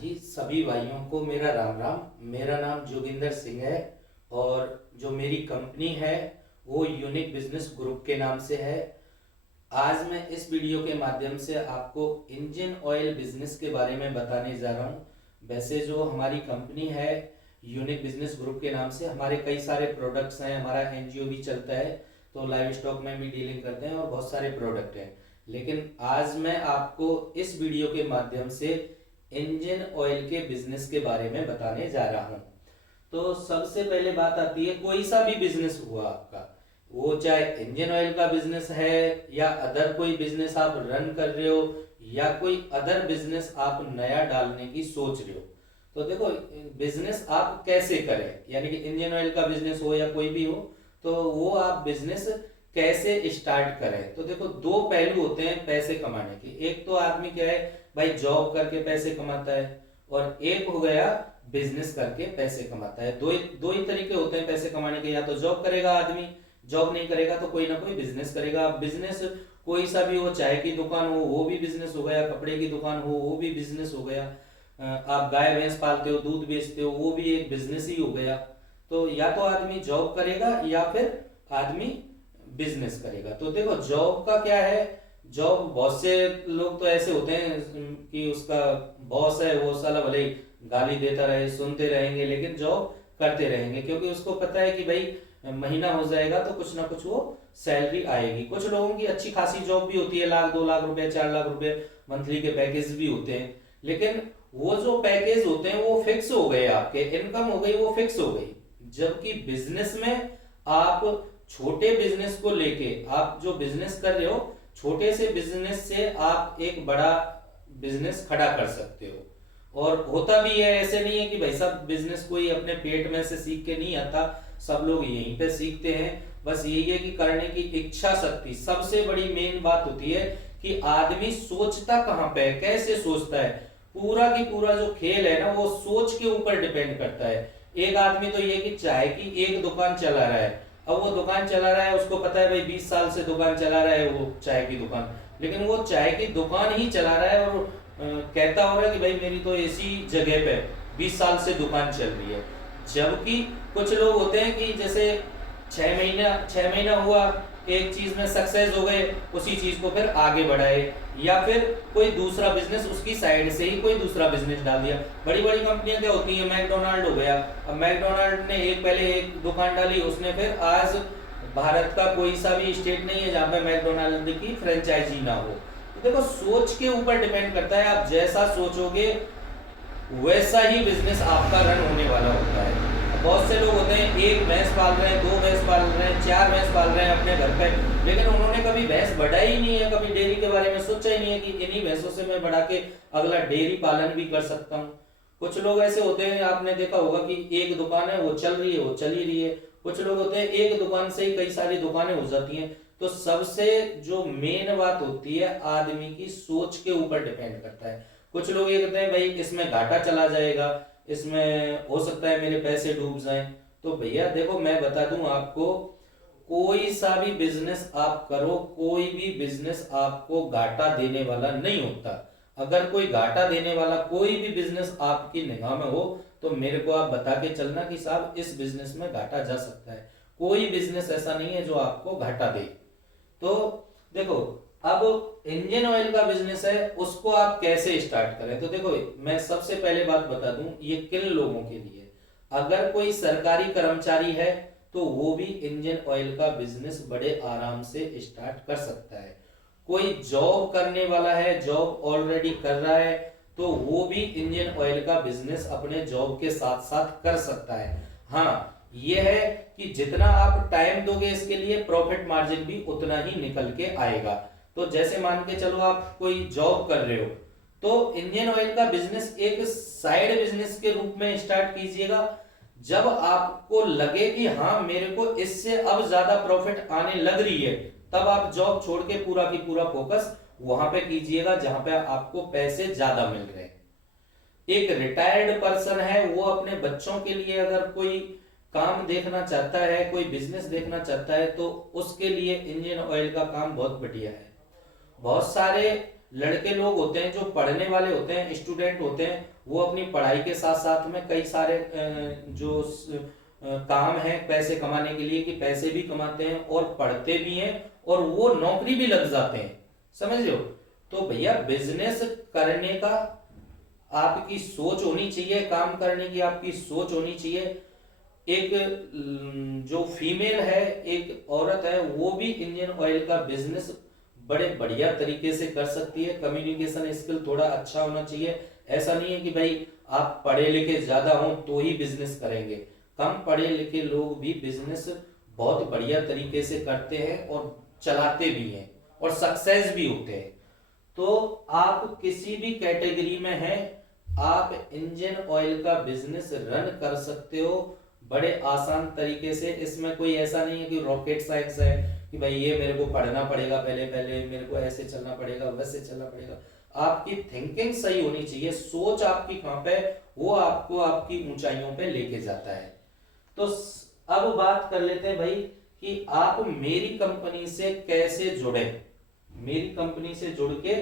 जी, सभी भाइयों को मेरा राम राम। मेरा नाम जोगिंदर सिंह है और जो मेरी कंपनी है वो यूनिक बिजनेस ग्रुप के नाम से है। आज मैं इस वीडियो के माध्यम से आपको इंजन ऑयल बिजनेस के बारे में बताने जा रहा हूँ। वैसे जो हमारी कंपनी है यूनिक बिजनेस ग्रुप के नाम से, हमारे कई सारे प्रोडक्ट्स हैं, हमारा एनजीओ भी चलता है, तो लाइव स्टॉक में भी डीलिंग करते हैं और बहुत सारे प्रोडक्ट हैं। लेकिन आज मैं आपको इस वीडियो के माध्यम से इंजन ऑयल के बिजनेस के बारे में बताने जा रहा हूँ। तो सबसे पहले बात आती है, कोई सा भी बिजनेस हुआ आपका, वो चाहे इंजन ऑयल का बिजनेस है या अदर कोई बिजनेस आप रन कर रहे हो या कोई अदर बिजनेस आप नया डालने की सोच रहे हो, तो देखो बिजनेस आप कैसे करें, यानी कि इंजन ऑयल का बिजनेस हो या कोई भी हो, तो वो आप बिजनेस कैसे स्टार्ट करें। तो देखो दो पहलू होते हैं पैसे कमाने के। एक तो आदमी क्या है भाई, जॉब करके पैसे कमाता है, और एक हो गया बिजनेस करके पैसे कमाता है। दो ही तरीके होते हैं पैसे कमाने के। या तो जॉब करेगा आदमी, जॉब नहीं करेगा तो कोई ना कोई बिजनेस करेगा। बिजनेस कोई सा भी हो, चाय की दुकान हो वो भी बिजनेस हो गया, कपड़े की दुकान हो वो भी बिजनेस हो गया, आप गाय भैंस पालते हो, दूध बेचते हो, वो भी एक बिजनेस ही हो गया। तो या तो आदमी जॉब करेगा या फिर आदमी बिजनेस करेगा। तो देखो जॉब का क्या है, जॉब बहुत से लोग तो ऐसे होते हैं कि उसका बॉस है वो साला भले ही गाली देता रहे, सुनते रहेंगे, लेकिन जॉब करते रहेंगे, क्योंकि उसको पता है कि भाई महीना हो जाएगा तो कुछ ना कुछ वो सैलरी आएगी। कुछ लोगों की अच्छी खासी जॉब भी होती है, लाख 2 लाख रुपए 4 लाख रुपए मंथली के पैकेज भी होते हैं, लेकिन वो जो पैकेज होते हैं वो फिक्स हो गए, आपके इनकम हो गई वो फिक्स हो गई। जबकि बिजनेस में आप छोटे बिजनेस को लेके, आप जो बिजनेस कर रहे हो, छोटे से बिजनेस से आप एक बड़ा बिजनेस खड़ा कर सकते हो। और होता भी है, ऐसे नहीं है कि भाई सब बिजनेस कोई अपने पेट में से सीख के नहीं आता, सब लोग यहीं पे सीखते हैं। बस यही है कि करने की इच्छा शक्ति सबसे बड़ी मेन बात होती है कि आदमी सोचता कहाँ पे है, कैसे सोचता है। पूरा की पूरा जो खेल है ना वो सोच के ऊपर डिपेंड करता है। एक आदमी तो ये कि चाय की एक दुकान चला रहा है, अब वो दुकान चला रहा है, उसको पता है भाई 20 साल से दुकान चला रहा है वो चाय की दुकान, लेकिन वो चाय की दुकान ही चला रहा है और कहता हो रहा है कि भाई मेरी तो ऐसी जगह पे 20 साल से दुकान चल रही है। जबकि कुछ लोग होते हैं कि जैसे 6 महीना हुआ, एक चीज में सक्सेस हो गए, उसी चीज को फिर आगे बढ़ाए, या फिर कोई दूसरा बिजनेस उसकी साइड से ही कोई दूसरा बिजनेस डाल दिया। बड़ी बड़ी कंपनियां क्या होती हैं, मैकडोनाल्ड हो गया, अब मैकडोनाल्ड ने पहले एक दुकान डाली, उसने फिर आज भारत का कोई सा भी स्टेट नहीं है जहां पे मैकडोनाल्ड की फ्रेंचाइजी ना हो। तो देखो सोच के ऊपर डिपेंड करता है, आप जैसा सोचोगे वैसा ही बिजनेस आपका रन होने वाला होता है। बहुत से लोग होते हैं एक भैंस पाल रहे हैं, 2 भैंस पाल रहे हैं, 4 भैंस पाल रहे हैं अपने घर पे, लेकिन उन्होंने कभी भैंस बढ़ाई ही नहीं है, कभी डेयरी के बारे में सोचा ही नहीं है कि इन्हीं भैंसों से मैं बढ़ा के अगला डेयरी पालन भी कर सकता हूँ। कुछ लोग ऐसे होते हैं, आपने देखा होगा कि एक दुकान है वो चल रही है, वो चल ही रही है। कुछ लोग होते हैं एक दुकान से ही कई सारी दुकानें हो जाती हैं। तो सबसे जो मेन बात होती है आदमी की सोच के ऊपर डिपेंड करता है। कुछ लोग ये कहते हैं भाई इसमें घाटा चला जाएगा, इसमें हो सकता है मेरे पैसे डूब जाएं। तो भैया देखो मैं बता दूं आपको, कोई सा भी बिजनेस आप करो, कोई भी बिजनेस आपको घाटा देने वाला नहीं होता। अगर कोई घाटा देने वाला कोई भी बिजनेस आपकी निगाह में हो तो मेरे को आप बता के चलना कि साहब इस बिजनेस में घाटा जा सकता है। कोई बिजनेस ऐसा नहीं है जो आपको घाटा दे। तो देखो अब इंजन ऑयल का बिजनेस है, उसको आप कैसे स्टार्ट करें। तो देखो मैं सबसे पहले बात बता दूं, ये किन लोगों के लिए, अगर कोई सरकारी कर्मचारी है तो वो भी इंजन ऑयल का बिजनेस बड़े आराम से स्टार्ट कर सकता है। कोई जॉब करने वाला है, जॉब ऑलरेडी कर रहा है, तो वो भी इंजन ऑयल का बिजनेस अपने जॉब के साथ साथ कर सकता है। हाँ ये है कि जितना आप टाइम दोगे इसके लिए, प्रॉफिट मार्जिन भी उतना ही निकल के आएगा। तो जैसे मान के चलो आप कोई जॉब कर रहे हो, तो इंजन ऑयल का बिजनेस एक साइड बिजनेस के रूप में स्टार्ट कीजिएगा। जब आपको लगे कि हाँ मेरे को इससे अब ज्यादा प्रॉफिट आने लग रही है, तब आप जॉब छोड़ के पूरा की पूरा फोकस वहां पे कीजिएगा जहां पे आपको पैसे ज्यादा मिल रहे हैं। एक रिटायर्ड पर्सन है, वो अपने बच्चों के लिए अगर कोई काम देखना चाहता है, कोई बिजनेस देखना चाहता है, तो उसके लिए इंजन ऑयल का काम बहुत बढ़िया है। बहुत सारे लड़के लोग होते हैं जो पढ़ने वाले होते हैं, स्टूडेंट होते हैं, वो अपनी पढ़ाई के साथ साथ में कई सारे काम है पैसे कमाने के लिए कि पैसे भी कमाते हैं और पढ़ते भी हैं और वो नौकरी भी लग जाते हैं, समझ लो। तो भैया बिजनेस करने का आपकी सोच होनी चाहिए, काम करने की आपकी सोच होनी चाहिए। एक जो फीमेल है, एक औरत है, वो भी इंडियन ऑयल का बिजनेस बड़े बढ़िया तरीके से कर सकती है। कम्युनिकेशन स्किल थोड़ा अच्छा होना चाहिए। ऐसा नहीं है कि भाई आप पढ़े लिखे ज्यादा हो तो ही बिजनेस करेंगे, कम पढ़े लिखे लोग भी बिजनेस बहुत बढ़िया तरीके से करते हैं और चलाते भी हैं और सक्सेस भी होते हैं। तो आप किसी भी कैटेगरी में हैं, आप इंडियन ऑयल का बिजनेस रन कर सकते हो बड़े आसान तरीके से। इसमें कोई ऐसा नहीं है कि रॉकेट साइंस है कि भाई ये मेरे को पढ़ना पड़ेगा, पहले पहले मेरे को ऐसे चलना पड़ेगा, वैसे चलना पड़ेगा। आपकी थिंकिंग सही होनी चाहिए, सोच आपकी कहां पे, वो आपको आपकी ऊंचाइयों पे लेके जाता है। तो अब बात कर लेते हैं भाई कि आप मेरी कंपनी से कैसे जुड़े, मेरी कंपनी से जुड़ के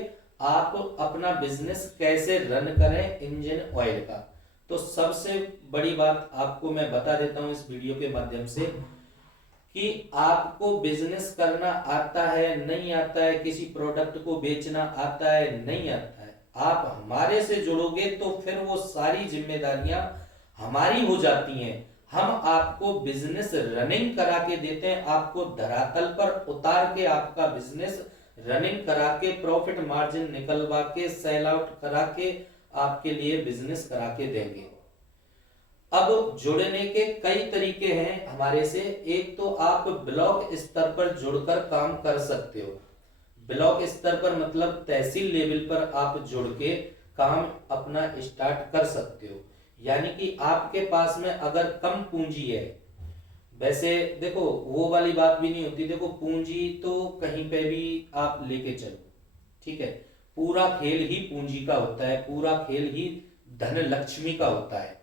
आप अपना बिजनेस कैसे रन करें इंडियन ऑयल का। तो सबसे बड़ी बात आपको मैं बता देता हूं इस वीडियो के माध्यम से कि आपको बिजनेस करना आता है नहीं आता है, किसी प्रोडक्ट को बेचना आता है नहीं आता है, आप हमारे से जुड़ोगे तो फिर वो सारी जिम्मेदारियां हमारी हो जाती हैं। हम आपको बिजनेस रनिंग करा के देते हैं, आपको धरातल पर उतार के आपका बिजनेस रनिंग करा के प्रॉफिट मार्जिन निकलवा के सेल आउट करा के आपके लिए बिजनेस करा के देंगे। अब जुड़ने के कई तरीके हैं हमारे से। एक तो आप ब्लॉक स्तर पर जुड़कर काम कर सकते हो। ब्लॉक स्तर पर मतलब तहसील लेवल पर आप जुड़ के काम अपना स्टार्ट कर सकते हो। यानी कि आपके पास में अगर कम पूंजी है, वैसे देखो वो वाली बात भी नहीं होती, देखो पूंजी तो कहीं पे भी आप लेके चलो, ठीक है, पूरा खेल ही पूंजी का होता है, पूरा खेल ही धन लक्ष्मी का होता है।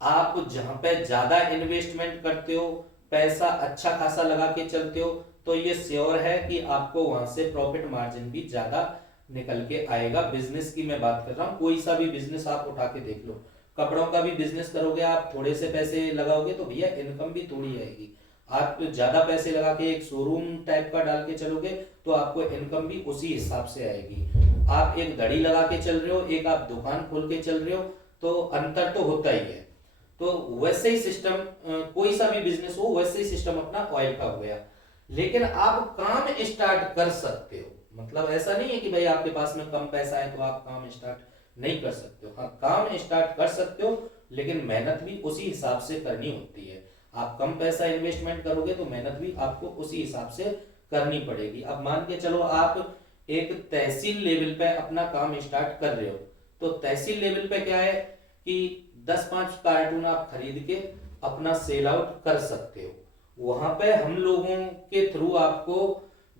आप जहां पे ज्यादा इन्वेस्टमेंट करते हो, पैसा अच्छा खासा लगा के चलते हो, तो ये श्योर है कि आपको वहां से प्रॉफिट मार्जिन भी ज्यादा निकल के आएगा। बिजनेस की मैं बात कर रहा हूँ, कोई सा भी बिजनेस आप उठा के देख लो, कपड़ों का भी बिजनेस करोगे आप, थोड़े से पैसे लगाओगे तो भैया इनकम भी थोड़ी आएगी। आप ज्यादा पैसे लगा के एक शोरूम टाइप का डाल के चलोगे तो आपको इनकम भी उसी हिसाब से आएगी। आप एक घड़ी लगा के चल रहे हो, एक आप दुकान खोल के चल रहे हो, तो अंतर तो होता ही है। तो वैसे ही सिस्टम कोई सा भी बिजनेस हो, वैसे ही सिस्टम अपना ऑयल का हो गया। लेकिन आप काम स्टार्ट कर सकते हो, मतलब ऐसा नहीं है कि भाई आपके पास में कम पैसा है तो आप काम स्टार्ट नहीं कर सकते हो। हाँ, काम स्टार्ट कर सकते हो, लेकिन मेहनत भी उसी हिसाब से करनी होती है। आप कम पैसा इन्वेस्टमेंट करोगे तो मेहनत भी आपको उसी हिसाब से करनी पड़ेगी। अब मान के चलो आप एक तहसील लेवल पे अपना काम स्टार्ट कर रहे हो, तो तहसील लेवल पे क्या है कि 10-5 कार्टून आप खरीद के अपना सेल आउट कर सकते हो। वहां पे हम लोगों के थ्रू आपको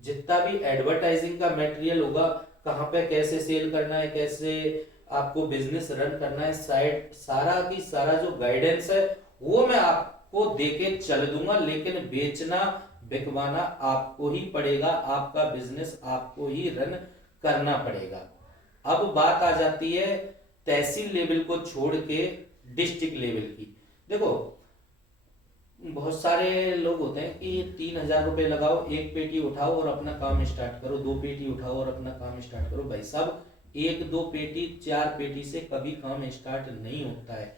जितना भी एडवर्टाइजिंग का मटेरियल होगा, कहां पे कैसे सेल करना है, कैसे आपको बिजनेस रन करना है, साइड सारा की सारा जो गाइडेंस है वो मैं आपको देके चल दूंगा। लेकिन बेचना बिकवाना आपको ही पड़ेगा, आपका बिजनेस आपको ही रन करना पड़ेगा। अब बात आ जाती है तहसील लेवल को छोड़ के डिस्ट्रिक्ट लेवल की। देखो बहुत सारे लोग होते हैं कि 3,000 रुपए लगाओ, एक पेटी उठाओ और अपना काम स्टार्ट करो, 2 पेटी उठाओ और अपना काम स्टार्ट करो। भाई साहब 1-2 पेटी 4 पेटी से कभी काम स्टार्ट नहीं होता है।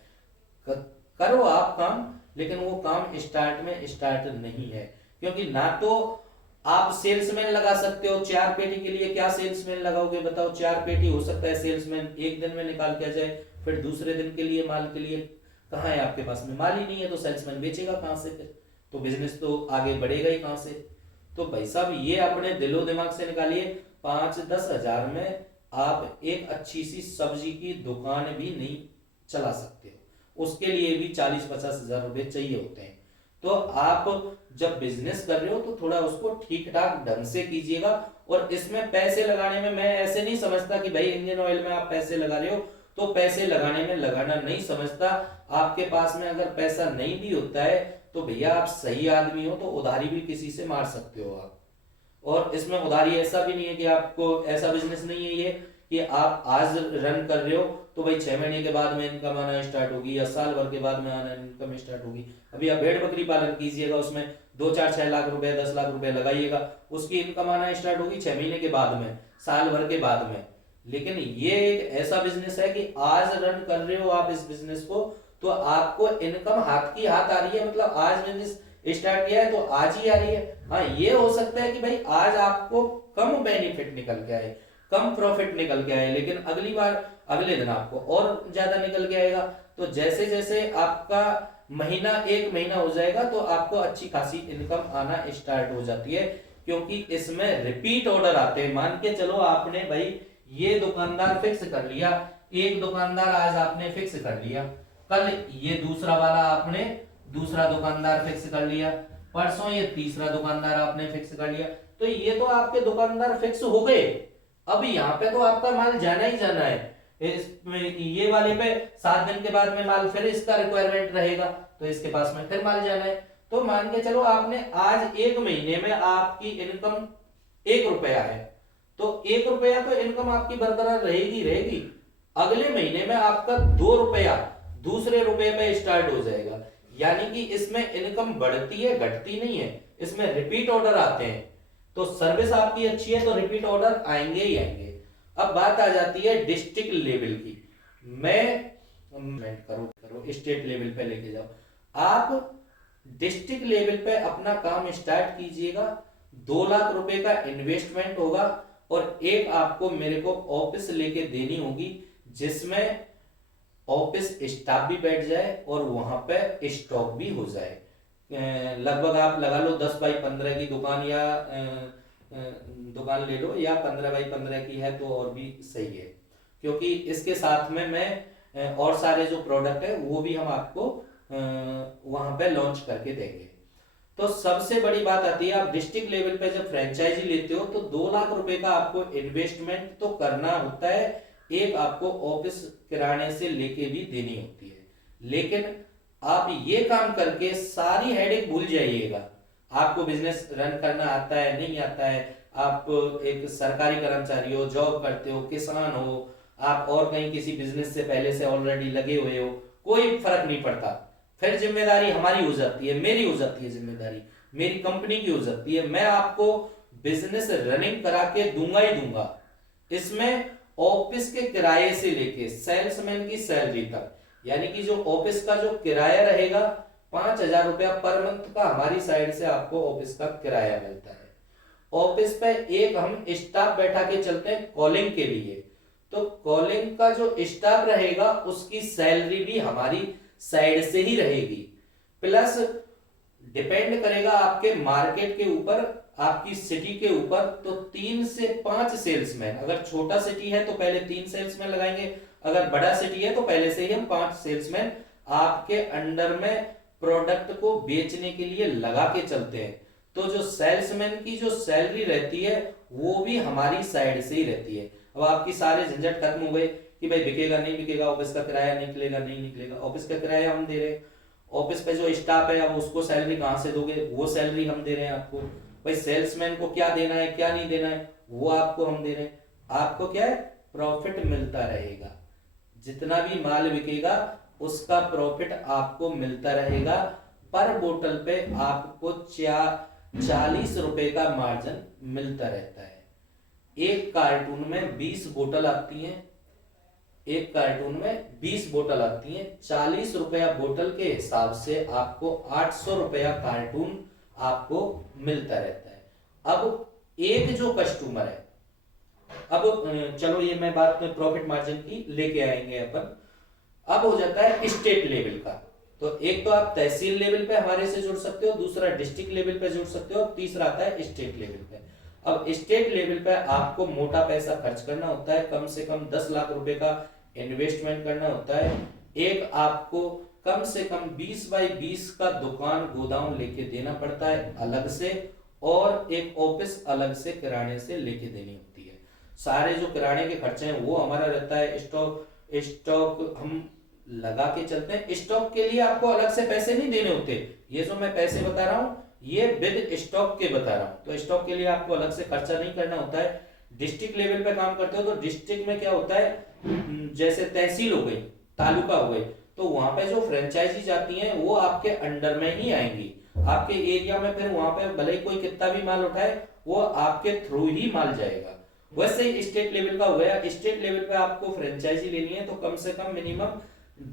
करो आप काम, लेकिन वो काम स्टार्ट में स्टार्ट नहीं है। क्योंकि ना तो आप सेल्समैन लगा सकते हो 4 पेटी के लिए, क्या सेल्समैन लगाओगे बताओ। 4 पेटी हो सकता है सेल्समैन एक दिन में निकाल के आ जाए, फिर दूसरे दिन के लिए माल के लिए कहाँ है आपके पास में, माल ही नहीं है, तो सेल्समैन बेचेगा कहां से, फिर तो बिजनेस तो आगे बढ़ेगा ही कहां से। तो भाई साहब ये अपने दिलो दिमाग से निकालिए, 5-10 हजार में आप एक अच्छी सी सब्जी की दुकान भी नहीं चला सकते हो, उसके लिए भी 40-50 हजार रुपए चाहिए होते हैं। तो आप जब बिजनेस कर रहे हो तो थोड़ा उसको ठीक ठाक ढंग से कीजिएगा। और इसमें पैसे लगाने में मैं ऐसे नहीं समझता कि भाई इंडियन ऑयल में आप पैसे लगा रहे हो तो पैसे लगाने में लगाना नहीं समझता। आपके पास में अगर पैसा नहीं भी होता है तो भैया आप सही आदमी हो तो उधारी भी किसी से मार सकते हो आप। और इसमें उधारी ऐसा भी नहीं है कि आपको, ऐसा बिजनेस नहीं है ये कि आप आज रन कर रहे हो तो भाई 6 महीने के बाद में इनकम आना स्टार्ट होगी या साल भर के बाद में आना इनकम स्टार्ट होगी। अभी आप भेड़ बकरी पालन कीजिएगा, उसमें 2 4 6 लाख रुपए 10 लाख रुपए लगाइएगा, उसकी इनकम आना स्टार्ट होगी 6 महीने के बाद में, साल भर के बाद में। लेकिन ये एक ऐसा बिजनेस है कि आज रन कर रहे हो आप इस बिजनेस को तो आपको इनकम हाथ की हाथ आ रही है, मतलब आज बिजनेस स्टार्ट किया है तो आज ही आ रही है। हाँ, ये हो सकता है कि भाई आज आपको कम बेनिफिट निकल के आए, कम प्रॉफिट निकल के आए, लेकिन अगली बार अगले दिन आपको और ज्यादा निकल के आएगा। तो जैसे जैसे आपका महीना 1 महीना हो जाएगा तो आपको अच्छी खासी इनकम आना स्टार्ट हो जाती है, क्योंकि इसमें रिपीट ऑर्डर आते हैं। मान के चलो आपने भाई ये दुकानदार फिक्स कर लिया, एक दुकानदार आज आपने फिक्स कर लिया, कल ये दूसरा वाला आपने दूसरा दुकानदार फिक्स कर लिया, परसों ये तीसरा दुकानदार आपने फिक्स कर लिया, तो ये तो आपके दुकानदार फिक्स हो गए। अब यहाँ पे तो आपका माल जाना ही जाना है। ये वाले पे 7 दिन के बाद में माल फिर इसका रिक्वायरमेंट रहेगा तो इसके पास में फिर माल जाना है। तो मान के चलो आपने आज 1 महीने में आपकी इनकम 1 रुपया है, तो 1 रुपया तो इनकम आपकी बरकरार रहेगी रहेगी। अगले महीने में आपका 2 रुपया दूसरे रुपये पे स्टार्ट हो जाएगा, यानी कि इसमें इनकम बढ़ती है घटती नहीं है, इसमें रिपीट ऑर्डर आते हैं। तो सर्विस आपकी अच्छी है तो रिपीट ऑर्डर आएंगे ही आएंगे। अब बात आ जाती है डिस्ट्रिक्ट लेवल की। मैं करो करो स्टेट लेवल पे लेके जाओ, आप डिस्ट्रिक्ट लेवल पे अपना काम स्टार्ट कीजिएगा। 2 लाख रुपए का इन्वेस्टमेंट होगा और एक आपको मेरे को ऑफिस लेके देनी होगी, जिसमें ऑफिस स्टाफ भी बैठ जाए और वहां पे स्टॉक भी हो जाए। लगभग आप लगा लो 10 बाई 15 की दुकान या दुकान ले लो, या 15 बाई 15 की है तो और भी सही है, क्योंकि इसके साथ में मैं और सारे जो प्रोडक्ट है वो भी हम आपको वहां पे लॉन्च करके देंगे। तो सबसे बड़ी बात आती है, आप डिस्ट्रिक्ट लेवल पे जब फ्रेंचाइजी लेते हो तो 2 लाख रुपए का आपको इन्वेस्टमेंट तो करना होता है, एक आपको ऑफिस किराने से लेके भी देनी होती है। लेकिन आप ये काम करके सारी हेडेक भूल जाइएगा। आपको बिजनेस रन करना आता है नहीं आता है, आप एक सरकारी कर्मचारी हो, जॉब करते हो, किसान हो, आप और कहीं किसी बिजनेस से पहले से ऑलरेडी लगे हुए हो, कोई फर्क नहीं पड़ता। फिर जिम्मेदारी हमारी हो जाती है, मेरी हो जाती है जिम्मेदारी, मेरी कंपनी की हो जाती है। मैं आपको बिजनेस रनिंग करा के दूंगा ही दूंगा। इसमें ऑफिस के किराए से लेके सेल्समैन की सैलरी तक, यानी कि जो ऑफिस का जो किराया रहेगा 5,000 रुपया पर मंथ का हमारी साइड से आपको ऑफिस का किराया मिलता है। ऑफिस पे एक हम स्टाफ बैठा के चलते हैं कॉलिंग के लिए, तो कॉलिंग का जो स्टाफ रहेगा उसकी सैलरी भी हमारी साइड से ही रहेगी। प्लस डिपेंड करेगा आपके मार्केट के ऊपर, आपकी सिटी के ऊपर, तो 3 से 5 सेल्समैन, अगर छोटा सिटी है तो पहले 3 सेल्समैन लगाएंगे, अगर बड़ा सिटी है तो पहले से ही हम 5 सेल्समैन आपके अंडर में प्रोडक्ट को बेचने के लिए लगा के चलते हैं। तो जो सेल्समैन की जो सैलरी रहती है वो भी हमारी साइड से ही रहती है। अब आपकी सारे झंझट खत्म हो गए कि भाई बिकेगा नहीं बिकेगा, ऑफिस का किराया निकलेगा नहीं निकलेगा, ऑफिस का किराया हम दे रहे हैं, ऑफिस पे जो स्टाफ है अब उसको सैलरी कहाँ से दोगे, वो सैलरी हम दे रहे हैं आपको। भाई सेल्समैन को क्या देना है क्या नहीं देना है वो आपको हम दे रहे हैं। आपको क्या है, प्रॉफिट मिलता रहेगा, जितना भी माल बिकेगा उसका प्रॉफिट आपको मिलता रहेगा। पर बोतल पे आपको 40 रुपए का मार्जिन मिलता रहता है। एक कार्टून में 20 बोतल आती हैं, एक कार्टून में 20 बोतल आती हैं, 40 रुपया बोतल के हिसाब से आपको 800 रुपया कार्टून आपको मिलता रहता है। अब एक जो कस्टमर है, अब चलो ये मैं बात में प्रॉफिट मार्जिन की लेके आएंगे अपन। अब हो जाता है स्टेट लेवल का, तो एक तो आप तहसील लेवल पे हमारे से जुड़ सकते हो, दूसरा डिस्ट्रिक्ट लेवल पे जुड़ सकते हो, तीसरा आता है स्टेट लेवल पे। अब स्टेट लेवल पे आपको मोटा पैसा खर्च करना होता है, कम से कम 10 लाख रुपए का इन्वेस्टमेंट करना होता है। एक आपको कम से कम 20 बाई 20 का दुकान गोदाम लेके देना पड़ता है अलग से, और एक ऑफिस अलग से किराने से लेके देनी होती है। सारे जो किराने के खर्चे हैं वो हमारा रहता है। स्टॉक हम लगा के चलते हैं, स्टॉक के लिए आपको अलग से पैसे नहीं देने होते। ये जो मैं पैसे बता रहा हूँ ये विद स्टॉक के बता रहा हूँ। तो स्टॉक के लिए आपको अलग से खर्चा नहीं करना होता है। डिस्ट्रिक्ट लेवल पे काम करते हो तो डिस्ट्रिक्ट में क्या होता है, जैसे तहसील हो गई, तालुका हो गई, तो वहां पे जो फ्रेंचाइजी जाती हैं वो आपके अंडर में ही आएंगी आपके एरिया में। फिर वहां पे भले ही कोई कितना भी माल उठाए, वो आपके थ्रू ही माल जाएगा। वैसे ही स्टेट लेवल का हो गया। स्टेट लेवल पे आपको फ्रेंचाइजी लेनी है तो कम से कम मिनिमम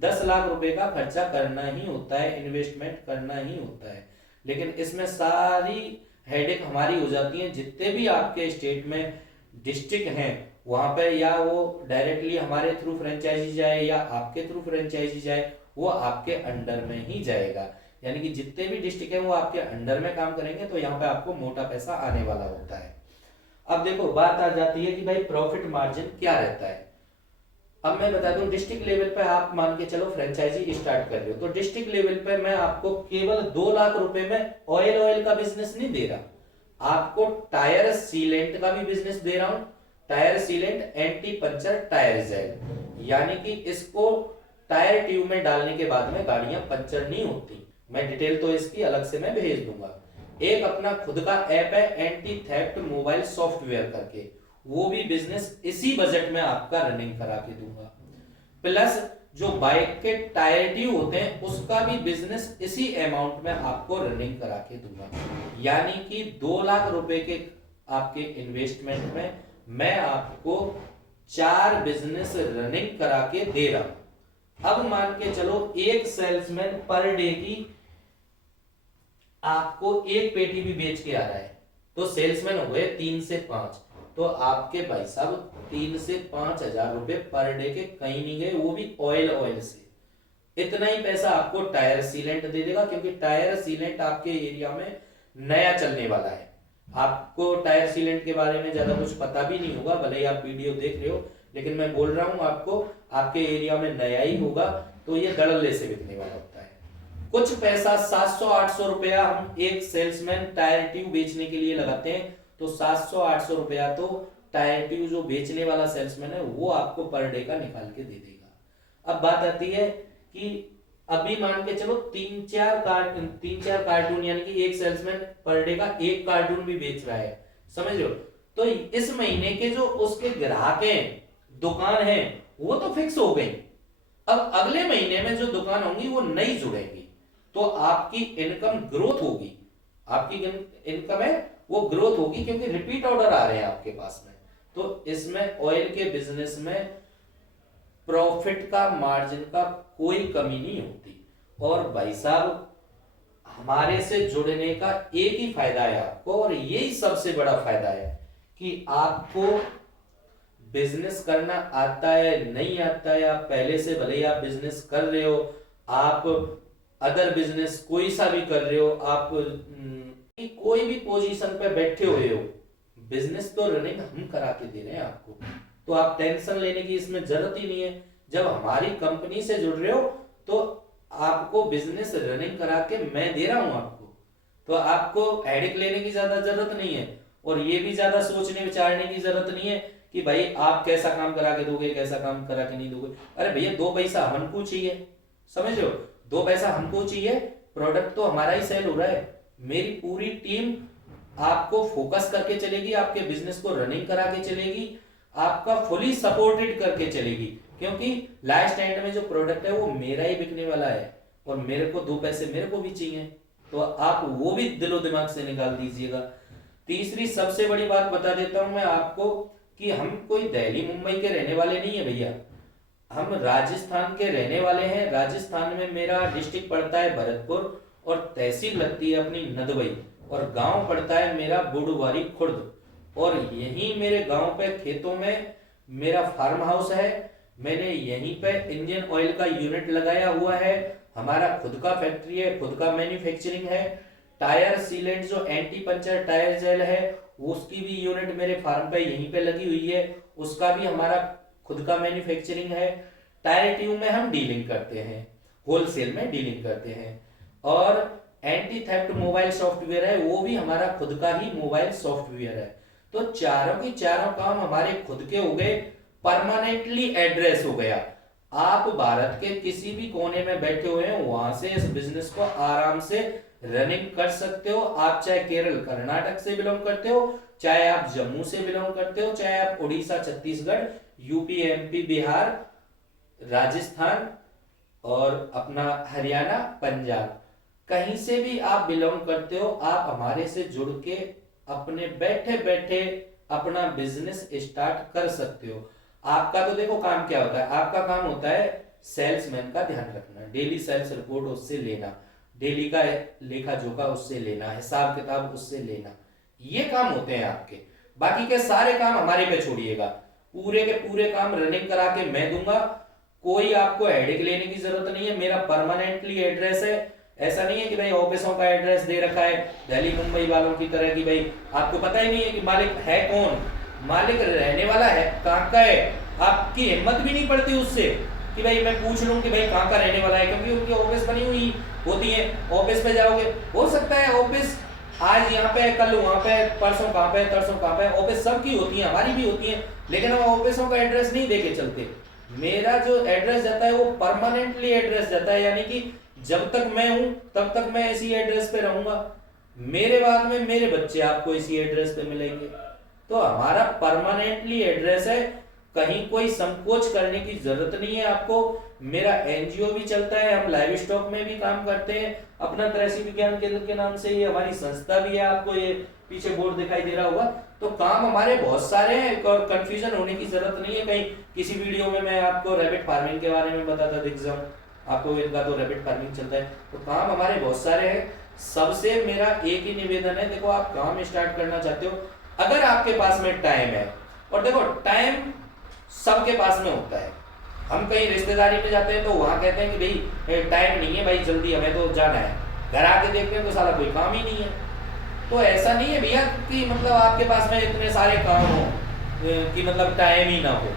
10 लाख रुपए का खर्चा करना ही होता है, इन्वेस्टमेंट करना ही होता है। लेकिन इसमें सारी हेडेक हमारी हो जाती है। जितने भी आपके स्टेट में डिस्ट्रिक्ट हैं वहां पे, या वो डायरेक्टली हमारे थ्रू फ्रेंचाइजी जाए या आपके थ्रू फ्रेंचाइजी जाए, वो आपके अंडर में ही जाएगा। यानी कि जितने भी डिस्ट्रिक्ट हैं वो आपके अंडर में काम करेंगे, तो यहाँ पे आपको मोटा पैसा आने वाला होता है। अब देखो बात आ जाती है कि भाई प्रॉफिट मार्जिन क्या रहता है। अब मैं बता दूं, डिस्ट्रिक्ट लेवल पे आप मान के चलो फ्रेंचाइजी स्टार्ट कर रहे हो, तो डिस्ट्रिक्ट लेवल पे मैं आपको केवल 2 लाख रुपए में ऑयल का बिजनेस नहीं दे रहा, आपको टायर सीलेंट का भी बिजनेस दे रहा हूं। Tyre sealant, anti puncture tyre gel, यानी कि इसको टायर ट्यूब में डालने के बाद में गाड़ियां पंचर नहीं होती। मैं डिटेल तो इसकी अलग से मैं भेज दूंगा। एक अपना खुद का ऐप है एंटी थेफ्ट मोबाइल सॉफ्टवेयर करके, वो भी बिजनेस इसी बजट में आपका रनिंग करा के दूंगा। प्लस जो बाइक के टायर ट्यूब होते हैं उसका भी बिजनेस इसी अमाउंट में आपको रनिंग करा के दूंगा। यानी कि 2 लाख रुपए के आपके इन्वेस्टमेंट में मैं आपको 4 बिजनेस रनिंग करा के दे रहा हूं। अब मान के चलो एक सेल्समैन पर डे की आपको एक पेटी भी बेच के आ रहा है, तो सेल्समैन हो गए 3 से 5, तो आपके भाई साहब 3 से 5 हजार रुपए पर डे के कहीं नहीं गए, वो भी ऑयल से। इतना ही पैसा आपको टायर सीलेंट दे देगा, क्योंकि टायर सीलेंट आपके एरिया में नया चलने वाला है। आपको टायर सीलेंट के बारे में ज्यादा कुछ पता भी नहीं होगा, भले ही आप वीडियो देख रहे हो, लेकिन मैं बोल रहा हूं आपको, आपके एरिया में नया ही होगा, तो ये दड़ल्ले से बिकने वाला होता है। कुछ पैसा 700-800 रुपया हम एक सेल्समैन टायर ट्यूब बेचने के लिए लगाते हैं, तो 700-800 रुपया तो टायर ट्यूब जो बेचने वाला सेल्समैन है वो आपको पर डे का निकाल के दे देगा। अब बात आती है कि अभी मान के चलो 3-4 कार्टून, यानी कि एक सेल्समैन पर डे का एक कार्टून भी बेच रहा है, समझ लो। तो इस महीने के जो उसके ग्राहक हैं, दुकान है, वो तो फिक्स हो गई। अब अगले महीने में जो दुकान होंगी वो नई जुड़ेंगी, तो आपकी इनकम ग्रोथ होगी। आपकी इनकम है वो ग्रोथ होगी, क्योंकि रिपीट ऑर्डर आ रहे हैं आपके पास में। तो इसमें ऑयल के बिजनेस में प्रॉफिट का, मार्जिन का कोई कमी नहीं होती। और भाई साहब हमारे से जुड़ने का एक ही फायदा है आपको, और यही सबसे बड़ा फायदा है कि आपको बिजनेस करना आता है नहीं आता है, आप पहले से भले ही आप बिजनेस कर रहे हो, आप अदर बिजनेस कोई सा भी कर रहे हो, आप कोई भी पोजीशन पे बैठे हुए हो, बिजनेस तो रनिंग हम करा के दे रहे हैं आपको, तो आप टेंशन लेने की इसमें जरूरत ही नहीं है। जब हमारी कंपनी से जुड़ रहे हो तो आपको बिजनेस रनिंग करा के मैं दे रहा हूं आपको, तो आपको हेडेक लेने की ज्यादा जरूरत नहीं है, और ये भी ज्यादा सोचने विचारने की जरूरत नहीं है कि भाई आप कैसा काम करा के दोगे, कैसा काम करा के नहीं दोगे। अरे भैया 2 पैसा हमको चाहिए, समझ लो, 2 पैसा हमको चाहिए, प्रोडक्ट तो हमारा ही सेल हो रहा है। मेरी पूरी टीम आपको फोकस करके चलेगी, आपके बिजनेस को रनिंग करा के चलेगी, आपका फुली सपोर्टेड करके चलेगी, क्योंकि लास्ट एंड में जो प्रोडक्ट है वो मेरा ही बिकने वाला है, और मेरे को 2 पैसे मेरे को भी चाहिए, तो आप वो भी दिलो दिमाग से निकाल दीजिएगा। तीसरी सबसे बड़ी बात बता देता हूं मैं आपको कि हम कोई दिल्ली मुंबई के रहने वाले नहीं है भैया, हम राजस्थान के रहने वाले हैं। राजस्थान में मेरा डिस्ट्रिक्ट पड़ता है भरतपुर, और तहसील लगती है अपनी नदवई, और गांव पड़ता है मेरा बुडवारी खुर्द, और यहीं मेरे गांव पे खेतों में मेरा फार्म हाउस है। मैंने यहीं पे इंडियन ऑयल का यूनिट लगाया हुआ है, हमारा खुद का फैक्ट्री है, खुद का मैन्युफैक्चरिंग है। टायर सीलेंट जो एंटी पंचर टायर जेल है उसकी भी यूनिट मेरे फार्म पे यहीं पे लगी हुई है, उसका भी हमारा खुद का मैन्युफैक्चरिंग है। टायर ट्यूब में हम डीलिंग करते हैं, होलसेल में डीलिंग करते हैं। और एंटी थेफ्ट मोबाइल सॉफ्टवेयर है, वो भी हमारा खुद का ही मोबाइल सॉफ्टवेयर है। तो चारों की चारों काम हमारे खुद के हो गए, परमानेंटली एड्रेस हो गया। आप भारत के किसी भी कोने में बैठे हुए हैं, वहां से इस बिजनेस को आराम से रनिंग कर सकते हो। आप चाहे केरल कर्नाटक से बिलोंग करते हो, चाहे आप जम्मू से बिलोंग करते हो, चाहे आप उड़ीसा, छत्तीसगढ़, यूपी, एमपी, बिहार, राजस्थान और अपना हरियाणा, पंजाब, कहीं से भी आप बिलोंग करते हो, आप हमारे से जुड़ के अपने बैठे बैठे अपना बिजनेस स्टार्ट कर सकते हो। आपका तो देखो काम क्या होता है, आपका काम होता है सेल्समैन का ध्यान रखना, डेली सेल्स रिपोर्ट उससे लेना, डेली का लेखा जोखा उससे लेना, हिसाब किताब उससे लेना, ये काम होते हैं आपके। बाकी के सारे काम हमारे पे छोड़िएगा, पूरे के पूरे काम रनिंग करा के मैं दूंगा। कोई आपको हेडेक लेने की जरूरत नहीं है, मेरा परमानेंटली एड्रेस है। ऐसा नहीं है कि भाई ऑफिसों का एड्रेस दे रखा है दिल्ली मुंबई वालों की तरह कि भाई आपको पता ही नहीं है कि मालिक है कौन, मालिक रहने वाला है कहाँ का है, आपकी हिम्मत भी नहीं पड़ती उससे कि भाई मैं पूछ लूं कि भाई कहाँ का रहने वाला है, क्योंकि उनकी ऑफिस बनी हुई होती है। ऑफिस पे जाओगे, हो सकता है ऑफिस आज यहाँ पे, कल वहां पे, परसों कहाँ पे, तरसों कहाँ पे, ऑफिस सबकी होती है, हमारी भी होती है, लेकिन हम ऑफिसों का एड्रेस नहीं देके चलते। मेरा जो एड्रेस जाता है वो परमानेंटली एड्रेस जाता है, यानी कि जब तक मैं हूं तब तक मैं इसी एड्रेस पे रहूंगा, मेरे बाद में मेरे बच्चे आपको इसी एड्रेस पे मिलेंगे। तो हमारा परमानेंटली एड्रेस है, कहीं कोई संकोच करने की जरूरत नहीं है आपको। मेरा एनजीओ भी चलता है, हम लाइव स्टॉक में भी काम करते हैं, अपना कृषि विज्ञान केंद्र के नाम से ये हमारी संस्था भी है, आपको ये पीछे बोर्ड दिखाई दे रहा होगा। तो काम हमारे बहुत सारे हैं और कंफ्यूजन होने की जरूरत नहीं है। कहीं किसी वीडियो में मैं आपको रैबिट फार्मिंग के बारे में बताता दिख जाऊं, आपको इनका तो रैबिट फार्मिंग चलता है, तो काम हमारे बहुत सारे हैं। सबसे मेरा एक ही निवेदन है, देखो आप काम स्टार्ट करना चाहते हो, अगर आपके पास में टाइम है, और देखो टाइम सबके पास में होता है, हम कहीं रिश्तेदारी में जाते हैं तो वहां कहते हैं कि भाई टाइम नहीं है भाई, जल्दी हमें तो जाना है, घर आके देखते हैं तो साला कोई काम ही नहीं है। तो ऐसा नहीं है भैया कि मतलब आपके पास में इतने सारे काम हो कि मतलब टाइम ही ना हो,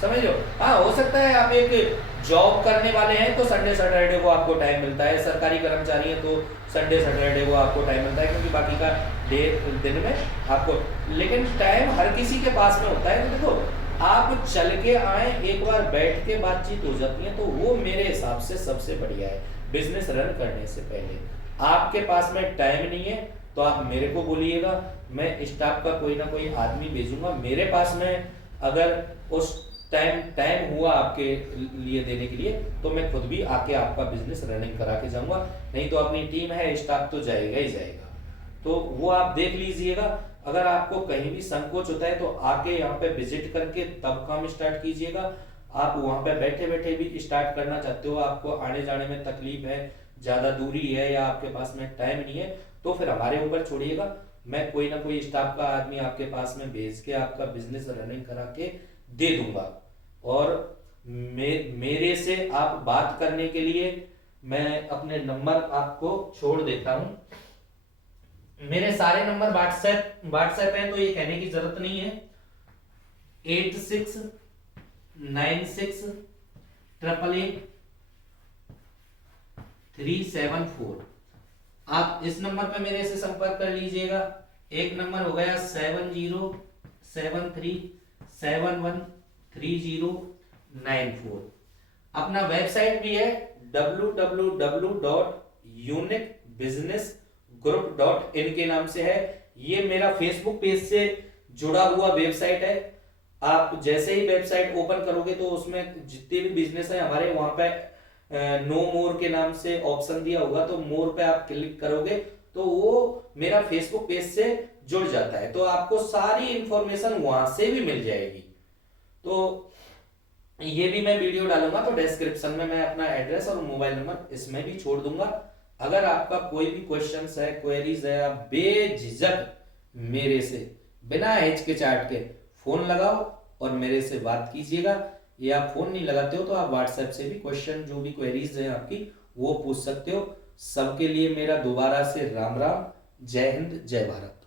समझ लो। हाँ, हो सकता है आप एक जॉब करने वाले हैं तो संडे सैटरडे को आपको टाइम मिलता है, सरकारी कर्मचारी है तो संडे सैटरडे को आपको टाइम मिलता है, क्योंकि बाकी का दिन में आपको, लेकिन टाइम हर किसी के पास में होता है। तो देखो आप चल के आए, एक बार बैठ के बातचीत हो जाती है, तो वो मेरे हिसाब से सबसे बढ़िया है बिजनेस रन करने से पहले। आपके पास में टाइम नहीं है तो आप मेरे को बोलिएगा, मैं स्टाफ का कोई ना कोई आदमी भेजूंगा मेरे पास में। अगर उस टाइम हुआ आपके लिए देने के लिए तो मैं खुद भी आके आपका बिजनेस रनिंग करा के जाऊंगा, नहीं तो अपनी टीम है, स्टाफ तो जाएगा ही जाएगा। तो वो आप देख लीजिएगा। अगर आपको कहीं भी संकोच होता है तो आके यहाँ पे विजिट करके तब काम स्टार्ट कीजिएगा। आप वहां पे बैठे बैठे भी स्टार्ट करना चाहते हो, आपको आने जाने में तकलीफ है, ज्यादा दूरी है, या आपके पास में टाइम नहीं है, तो फिर हमारे ऊपर छोड़िएगा, मैं कोई ना कोई स्टाफ का आदमी आपके पास में भेज के आपका बिजनेस रनिंग करा के दे दूंगा। और मेरे से आप बात करने के लिए मैं अपने नंबर आपको छोड़ देता हूं। मेरे सारे नंबर व्हाट्सएप है, तो ये कहने की जरूरत नहीं है। 8696888374, आप इस नंबर पे मेरे से संपर्क कर लीजिएगा। एक नंबर हो गया 7073713094। अपना वेबसाइट भी है www.uniquebusinessgroup.in के नाम से है। ये मेरा फेसबुक पेज से जुड़ा हुआ वेबसाइट है। आप जैसे ही वेबसाइट ओपन करोगे तो उसमें जितने भी बिजनेस है हमारे, वहां पे नो मोर के नाम से ऑप्शन दिया होगा, तो मोर पे आप क्लिक करोगे तो वो मेरा फेसबुक पेज से जुड़ जाता है, तो आपको सारी इंफॉर्मेशन वहां से भी मिल जाएगी। तो ये भी मैं वीडियो डालूंगा तो डिस्क्रिप्शन में मैं अपना एड्रेस और मोबाइल नंबर इसमें भी छोड़ दूंगा। अगर आपका कोई भी क्वेश्चंस है, क्वेरीज है, आप बेझिझक मेरे से बिना हिचकिचाहट के फोन लगाओ और मेरे से बात कीजिएगा। या आप फोन नहीं लगाते हो तो आप व्हाट्सएप से भी क्वेश्चन, जो भी क्वेरीज है आपकी, वो पूछ सकते हो। सबके लिए मेरा दोबारा से राम राम, जय हिंद, जय भारत।